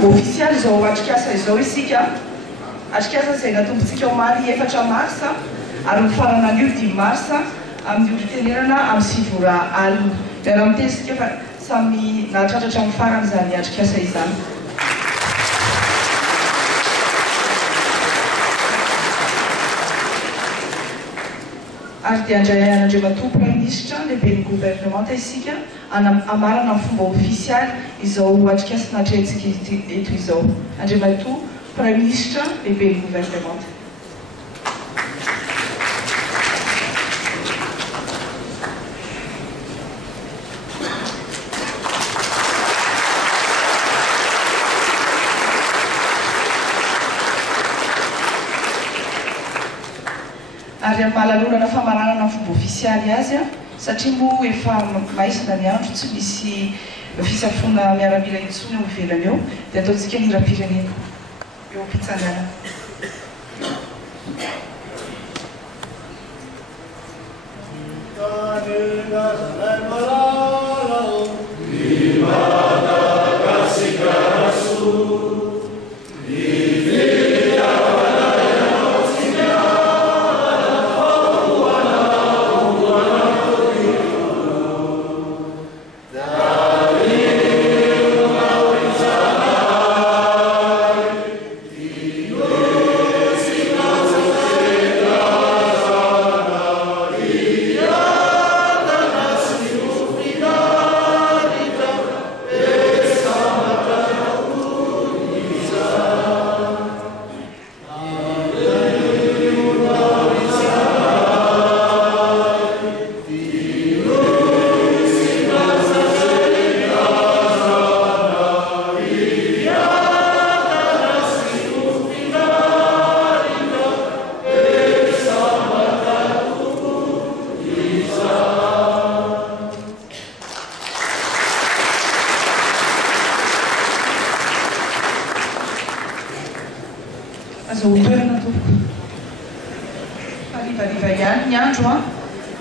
fomba official izao atrikasa izao isika atrikasa izay natombotsika omaly 4 marsa ary mifarana an'io 10 marsa amin'ny otritenenana amin'ny 7 ora alina raha mitezika fa samy nahatratratra amin'ny farany izany atrikasa izany ary dia andray an'Andriamatoa Prime Ministre lehiben'ny gouvernement isika amarana amin'ny fomba official izao atrikasa natrehantsika eto izao Andriamatoa Prime Ministre lehiben'ny gouvernement ary amin'ny mahalalorana famaranana amin'ny fomba officialy azy satria moa efa maisina ny andro tsy misy fisafona miaramila intsony eo ivelany eo dia ataontsika ny hira-pirenena eo am-pitsanganana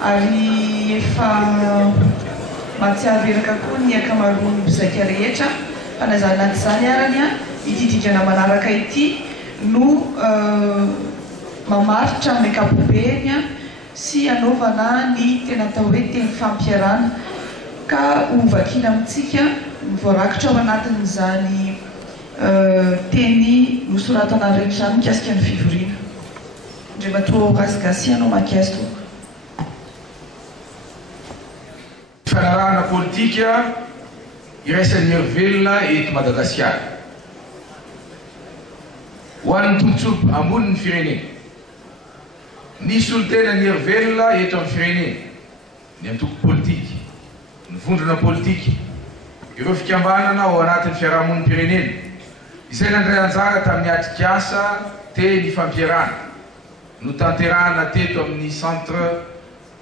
ary efa mahatsiaro reraka koa ny akamaroan'ny mpizaika rehetra fa nazananaty izany arany ity dingana manaraka ity no mamaritra amin'ny ankapobeny sy anaovana ny tena atao hoe teny fampiarana ka hovakiana amintsika voarakitra ao anatin'izany teny nosoratana rehetra izany mikasika ny fivoriana Andriamatoa Gasy anao makiazy to fanarahana politika iraisan'ny hery-velona eto Madagasikara ho an'ny tontolo ambony ny firenena nisy olo tena ny hery-velona eto amin'ny firenena ny antoko politika ny vondrona politika ireo fikambanana ao anatin'ny fiarahamoniny pirenena izay nandray anjara tamin'ny atrikasa teny fampiarana no tanterahana teto amin'ny centre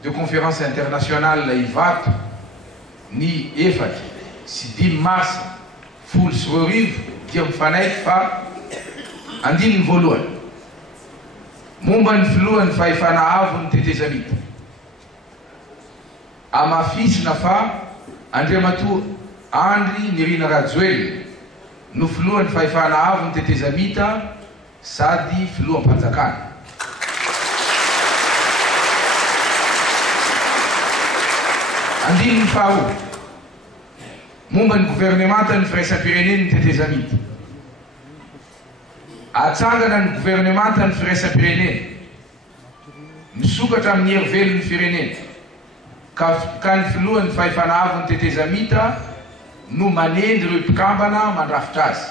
de conférence internationale Ivato ny 4 sy 10 marsa 20 dia mifanaiky fa andininy voalohany momba ny filohan'ny fahefana avo ny tetezamita amafisina fa Andriamatoa Andry Nirina Rajoelina no filohan'ny fahefana avo ny tetezamita sady filoham-panjakana andininy faharoa momba ny gouvernementan'ny firaisam-pireneny ny tetezamita atsangana ny gouvernementan'ny firaisam-pirenena misokatra amin'ny hery-velon'ny firenena ka ny filohan'ny fahefana avo ny tetezamita no manendy ireo mpikambana mandrafitra azy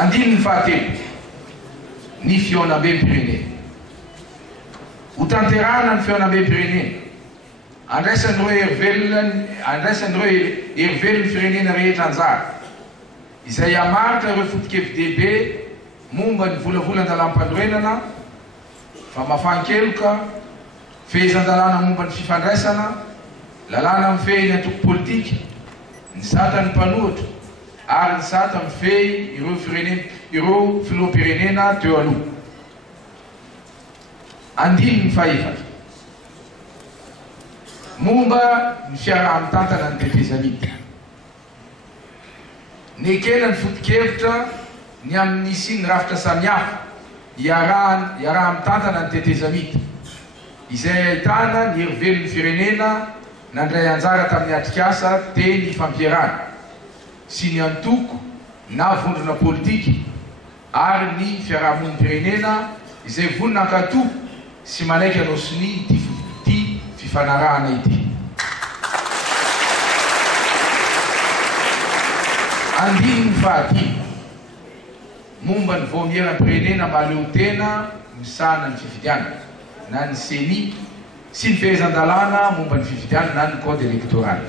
andininy fahatelo ny fionam-be-pirenena ho tanterahana ny fionam-be-pirenena andraisan'ireo hery-velon'ny firenena rehetra anjara izay amaritra ireo foto-kevi-dehibe momba ny volavolan-dalam-pandroenana famafankeloka fehezan-dalàna momba ny fifandraisana lalàna mifehy ny antoko politika ny zata ny mpanohatra ary ny zata mifehy ireo filoham-pirenena teo aloha andininy fahefatra momba ny fiaraha-mitantana ny tetezamita. Ny ekena ny foto-kevitra ny amin'ny siny rafitra samihafa iaraha-mitantana ny tetezamita, izay ahitana ny herivelon'ny firenena nandray anjara tamin'ny atrikasa teny fampiarana sy ny antoko na vondrona politika ary ny fiarahamonim-pirenena izay vonina ankatoa sy manaiky anao siny ity fifanarahana ity. Andininy fahatiny, momba ny voamieram-pirenena mahaleo tena misahana ny fifidianana na ny CENI sy ny fehezan-dalàna momba ny fifidianana na ny code électoral.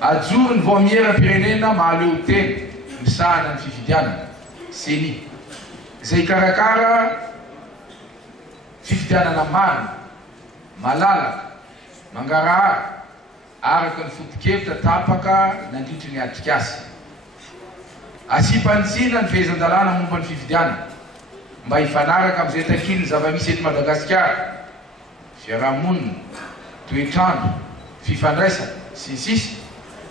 Ajoro ny voamieram-pirenena mahaleo tena misahana ny fifidianana CENI izay karakara fifidianana marina, malalaka, mangarahara araka ny foto-kevitra tapaka nandritry ny atrikasa. Asipantsina ny fehezan-dalàna momba ny fifidianana mba hifanaraka amin'izay takiny ny zava-misy eto Madagasikara, fiarahamonina, toetrandro, fifandraisana sy ny sisa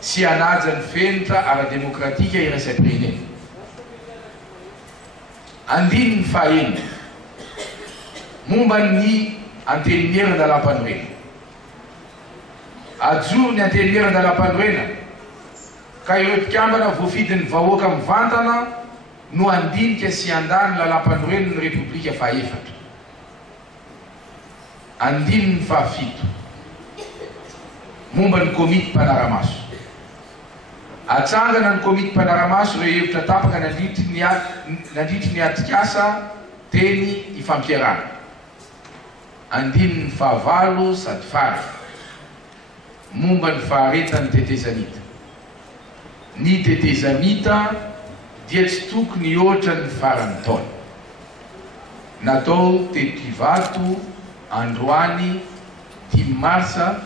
sy hanaja ny fenitra ara-demokratika iraisam-pirenena. Andininy fahaenina, momba ny antenimiery andalam-panorena. Ajoro ny antenimiery andalam-panorena ka ireo mpikambana voafidin'ny vahoaka mivantana no andinika sy andany lalam-panorena ny Repoblika fahaefatra. Andininy fahafito, momba ny komity mpanaramaso. Atsangana ny komity mpanaramaso ireo hevitra tapaka nandritry ny atrikasa teny ifampiarana. Andininy fahavalo sady fara, momba ny faharetan'ny tetezamita. Ny tetezamita dia tsy tokony ohatra ny farany taona. Natao teto-pivato androany 10 marsa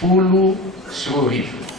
10 sy 20.